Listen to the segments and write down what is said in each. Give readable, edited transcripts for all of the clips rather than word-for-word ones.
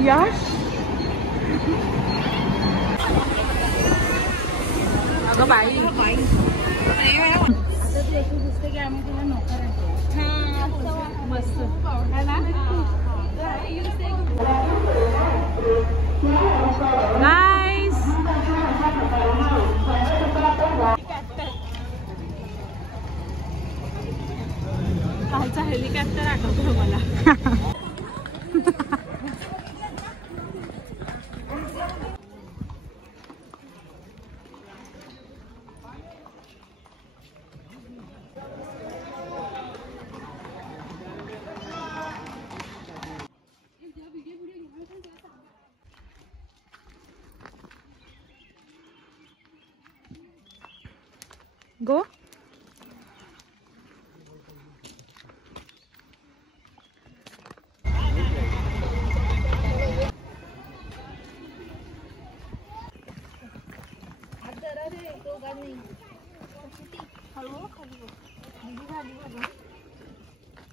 यश अगं बाई दिसते की आम्ही तुला नोकर मस्त है ना गाइस कालचा हेलिकॉप्टर आठवतो मला गो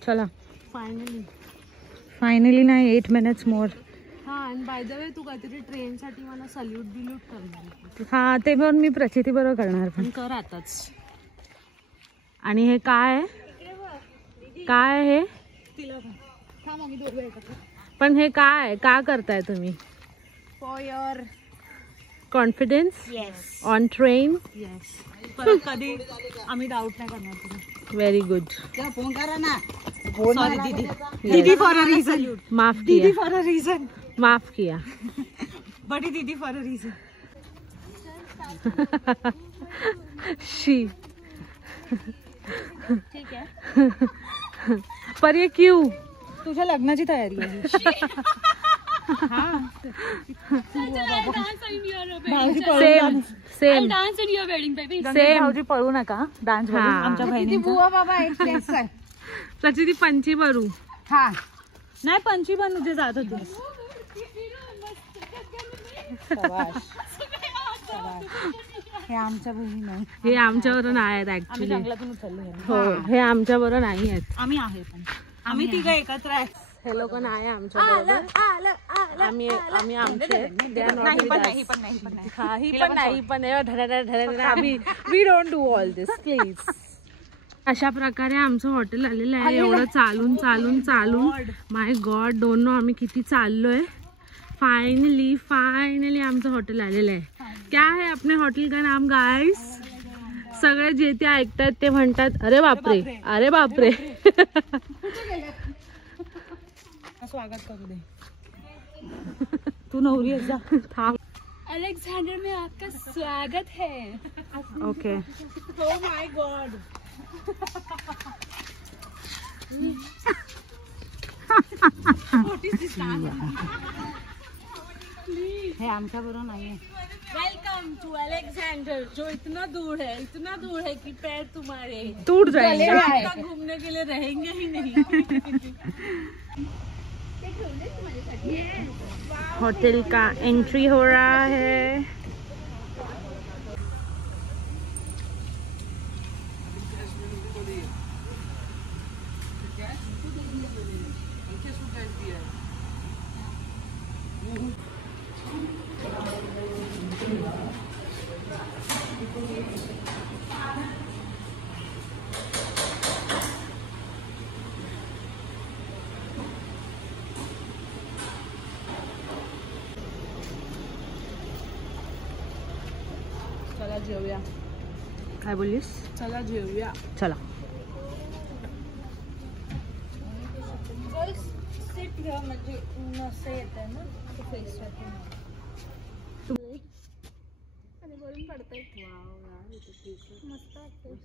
चला फायनली नाही 8 मिनिट्स मोर. हा आणि बाय द वे तू काहीतरी ट्रेन साठी मला सल्यूट बिल्यूट करणार. हा ते पण मी प्रचिती बरोबर करणार पण कर आताच. आणि हे काय काय हे पण हे काय का करताय तुम्ही? For your confidence yes on train. Yes परत कधी आम्ही डाऊट नाही करणार तुला. Very good. फोन करा ना. सॉरी दीदी. दीदी फॉर अ रीजन. माफ दीदी किया फॉर अ रीजन. माफ किया. बड़ी दीदी फॉर अ रीजन. शी ठीक आहे. पर ये क्यों? तुझ्या लग्नाची तयारी आहे. Same same same. भाऊजी पळू नका डान्स हा. आमच्या बहिणीचा. प्रचिती पंची भरू. हा नाही पंची बनू जे जात होते. हे आमच्या बहिणी नाही. हे आमच्यावर नाही आहेत ऍक्च्युली. जंगलातून उचलले. हो हे आमच्याबरोबर नाही आहेत. आम्ही आहे पण आम्ही तिघं एकत्र आहे. हे लोक नाही आमच्या बरोबर. आम्ही आम्ही आमचे ही पण नाही पण आम्ही we don't do all this please. अशा प्रकारे आमचं हॉटेल आलेलं आहे. एवढं चालून चालून चालून माय गॉड डोंट नो आम्ही किती चाललोय. फायनली आमचं हॉटेल आलेलं आहे. क्या है अपने हॉटेल का नाम गाइस? सगळे जे ते ऐकतात ते म्हणतात अरे बापरे अरे बापरे. स्वागत करू दे. तू नवरी आहे जा. थांब. अलेक्जेंडर में आपका स्वागत है. ओके. Oh my God. हे आमच्या बरोबर नाहीये. वेलकम टू अलेक्जेंडर जो इतना दूर है कि पैर तुम्हारे टूट जाएंगे. घूमने के लिए रहेंगे ही नहीं. होटल का एंट्री हो रहा है. चला जेवूया. काय बोललीस? चला जेवूया. चला. सीट घ्या म्हणजे मस्त येतंय ना फेस आणि वरून पडतंय. मस्त वाटतंय.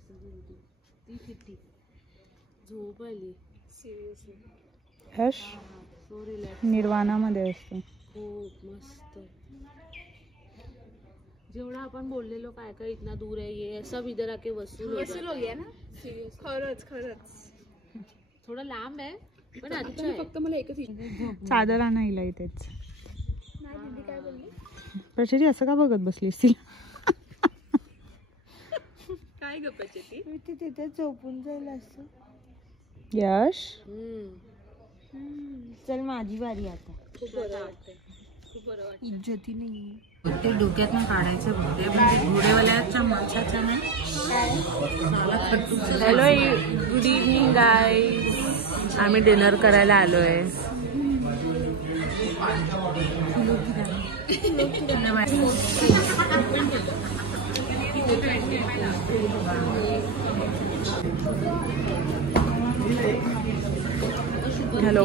झोप आली. सिरियसली. Harsh so relax. निर्वाणामध्ये असतो. खूप मस्त. जेवढा आपण बोललेलो काय काय इतना दूर है ये सब इधर आके वसूल हो गया ना. खरंच थोडा लांब आहे पण अच्छा आहे. फक्त मला एकच चादर आणायला इथेच. नाही दीदी काय बोलली? प्रशाची असं का बघत बसलीस ती? काय गप्पाची ती तिथे झोपून जाईल असं. यश चल माझी बारी आता. खूप बरं वाटतंय, खूप बरं वाटतं. इज्जती नाही. ते डोक्यातून काढायचे होते म्हणजे घोडेवाल्याच्या माणसाच्या नाही. Hello, good evening guys. आम्ही डिनर करायला आलोय. हॅलो,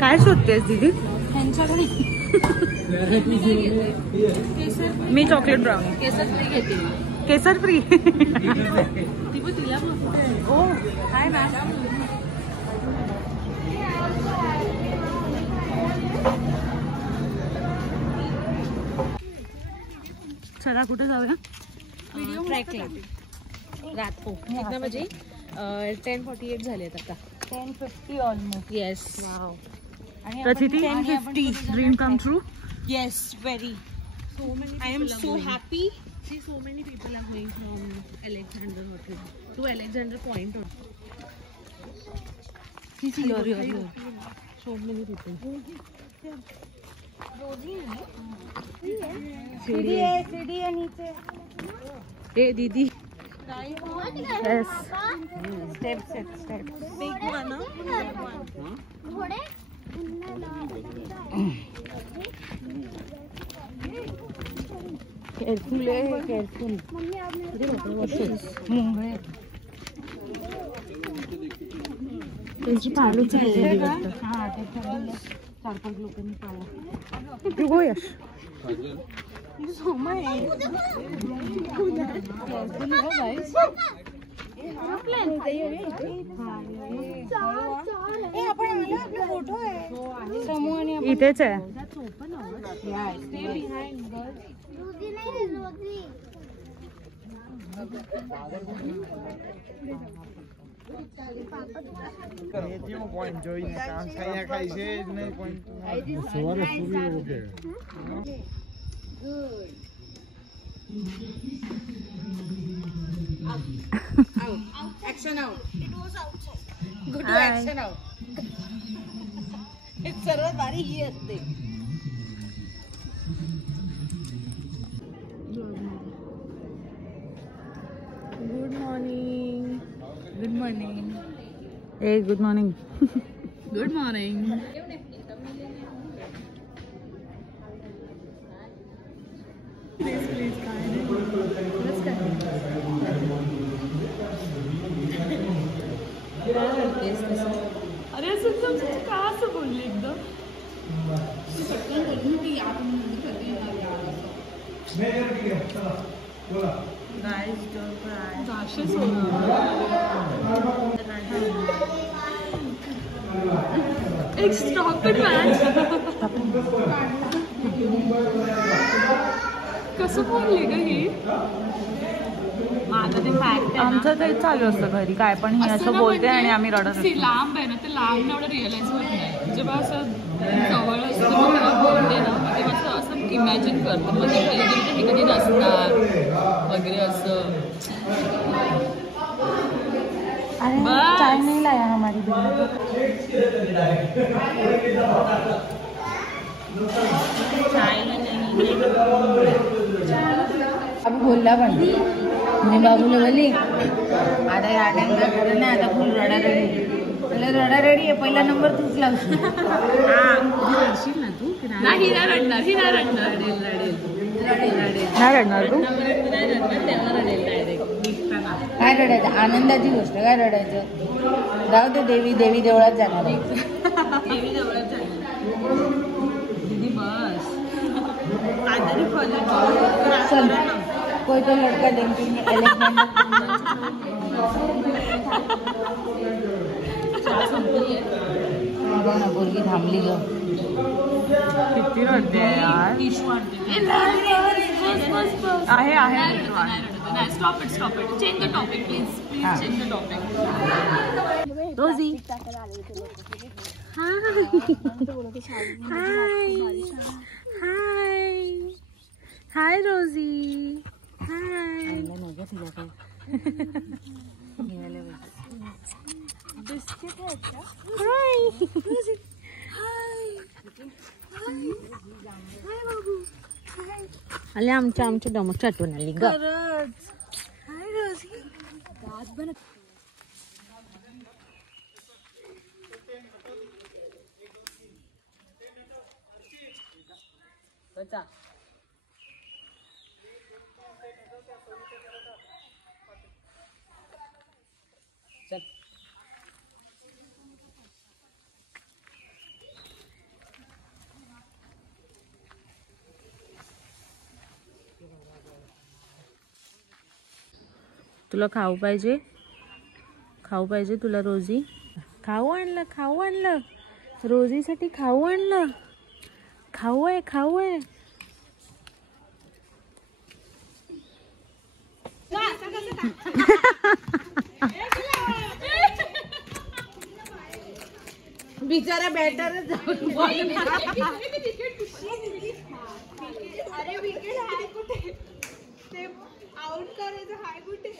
काय शोधतेस दीदी? मी चॉकलेट ब्राउनी. केसर फ्री घेते. केसर फ्री. ओ हाय मॅम. चला कुठे जाऊया? ट्रॅकला. रात को कितना बजे? 10:48 झालेत आता. 10:50 ऑलमोस्ट. येस. वाव. प्रचिती, 10:50 dream come true. Yes, very. So many I am so happy. See, so many people are going from Alexander Hotel to Alexander Point. See, here. So many people. सीढ़ी है नीचे. Hey, दीदी. Yes. Steps. Big one, घोड़े. Careful आहे, careful. Mumbai त्यांची पाळी चाललेली वाटतं. हा, त्याच्या 4-5 लोकांनी पाळा. तू गो यश. इथेच आहे. Action out. It was outside. Good to action out. It's सर्वात भारी ही असते. Good morning. Good morning. A good morning. Good morning. अरे असं का असं बोलली एकदम? एक स्टॉकड मॅच. कसं बोलली ग ही? माझं ते फॅक्ट आहे. आमचं ते चालू असतं घरी काय पण हे असं बोलते आणि आम्ही रडत असतो. लांब आहे ना, ते लांब एवढं रिअलाइज होत नाही. जेव्हा असं जवळ असतं मग तेव्हा बोलते ना, मग तेव्हा असं इमॅजिन करते मग ते कधी नसणार वगैरे असं. अरे चाय नहीं लाया हमारी बहन. अब बोलला पाहिजे. मी बाबूला बोलली आता गाड्यांना खरं नाही, आता फुल रडारडी. रडारडी आहे, पहिला नंबर तूच लावशील. ना तू नाही रडणार, ही नाही रडणार. नाही रडणार तू? काय रडायचं? आनंदाची गोष्ट. काय रडायचं? जाऊ दे, देवी देवळात जाणार. देवी जवळच झाली दीदी. बस चल, कोई तो लड़का देंगे पोरगी थांबली ग. किती रडते यार. आहे stop it. Change the topic please. Change the topic. रोजी. हाय. हाय रोजी. हाय. बिस्किट आहेत का? आले आमच्या डमक आठवण आली ग. हाय रोजी. तुला खाऊ पाहिजे तुला रोजी. खाऊ आणलं रोजीसाठी. खाऊ आहे. बिचारा बॅटर आउट करायचं. हाय कुठे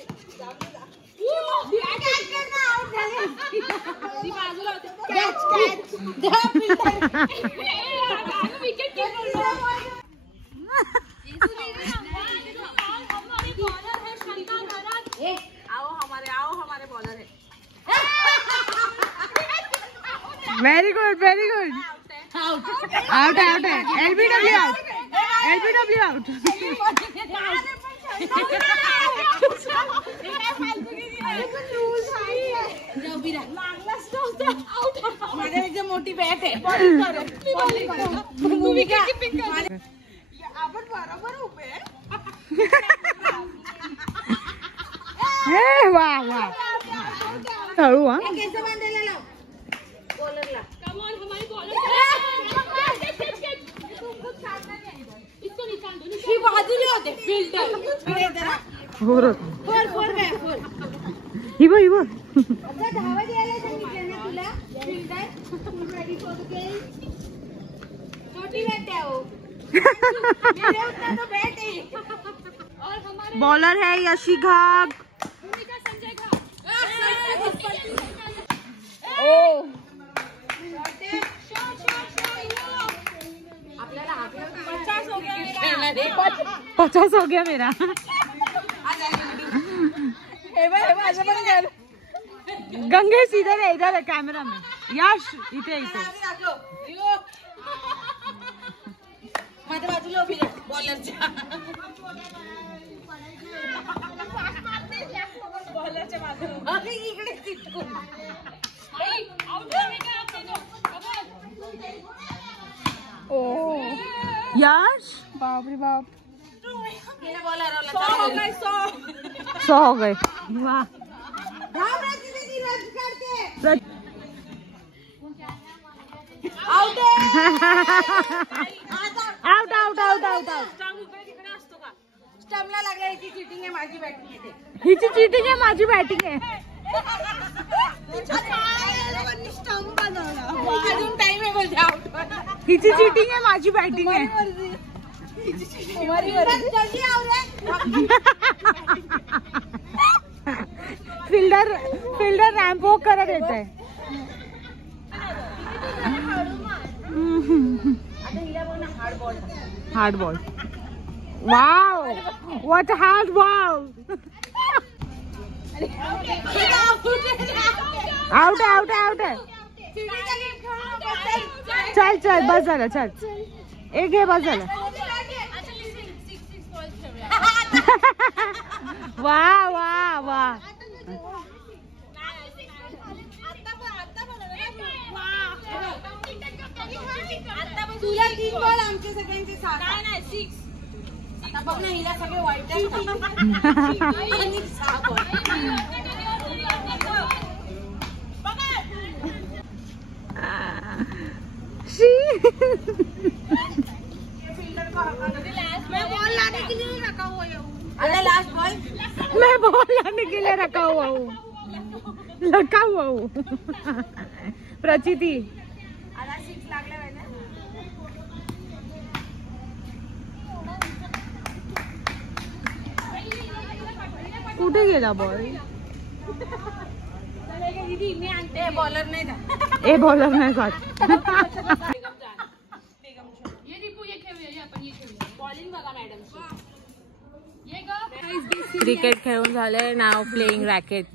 आओ हमारे बॉलर है. वेरी गुड आउट है. LBW out. माझ्यापेक्षा मोठी बॅट आहे. आपण बरोबर उभे. वा हळू. हा केस बांधायला लाव बॉलरला. बाजूला होते फिल्टर. हिबो धावा द्यायला सांगितलं ना तुला. फिल्टर छोटी बॅट आहे. बॅट आहे. बॉलर है यशी घाग. आपल्याला 50 हो गया मेरा. गंगेश इधर है कैमरा में. यश इथे माझ्या बाजूला उभी राहा बॉलरच्या. इकडे चिटकून. यश बाप रे बाप. 100 हो गए. वाह. आउट. स्टंपला लागला. हिची चिटिंग आहे माझी बॅटिंग आहे. हिची चिटिंग आहे माझी बॅटिंग आहे. स्टंप बनवला. अजून टाइम आहे बोलते. आउट. हिची चिटिंग आहे माझी बॅटिंग आहे. फिल्डर रॅम्प वॉक करत येत आहे. Hard ball. Wow what hard ball. Out है. चल बस झालं. चल एक घे बस झालं. वा. तुला 3 बॉल आमच्या सगळ्यांचे 6. नाही 6. आता बघ ना हिला सगळे वाईट. लास्ट बॉल मैं बॉल लाने के लिए रखा हुआ हूँ. प्रचिती. कुठे गेला बॉल? बॉलर नाही का? ए बॉलर नाही जात. क्रिकेट खेळून झालंय. नाव playing racket.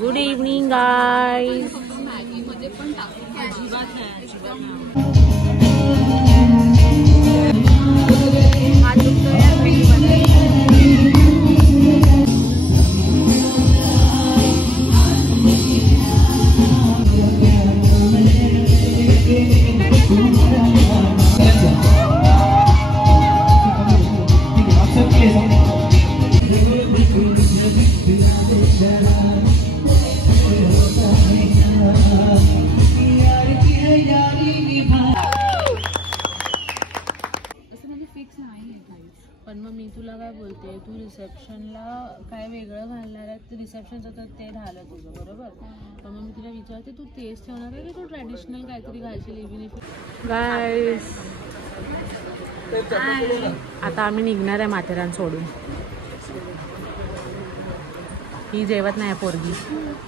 Good evening guys. पण मग मी तुला काय बोलते, तू रिसेप्शनला काय वेगळं घालणार आहे? रिसेप्शनचं तर ते झालं तुझं बरोबर. पण मग मी तुला विचारते, तू तेच ठेवणार आहे की तू ट्रॅडिशनल काहीतरी घालशील? इव्हन इफ गाईस आता आम्ही निघणार आहे माथेरान सोडून. ही जेवत नाही पोरगी.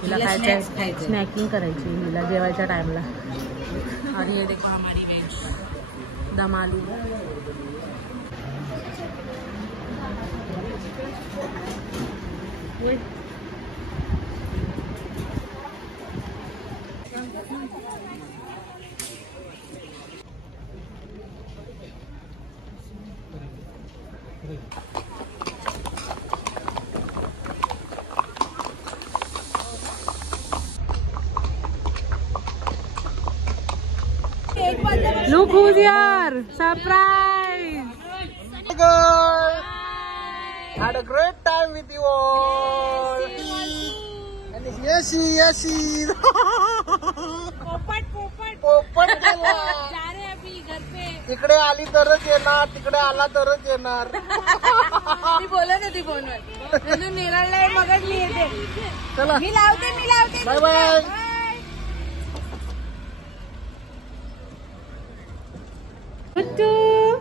हिला काय स्नॅकिंग करायची हिला जेवायच्या टाइमला. आणि ये देखो हमारी वेज दम आलू. Look who's here! Surprise! Hey guys! Had a great time with you all. And Yashi. पोपट गेला. तिकडे आली तरच येणार, तिकडे आला तरच येणार. मी बोलत होती फोनवर. निराळला मगच मी येते. चला मी लावते. Bye bye. Good job.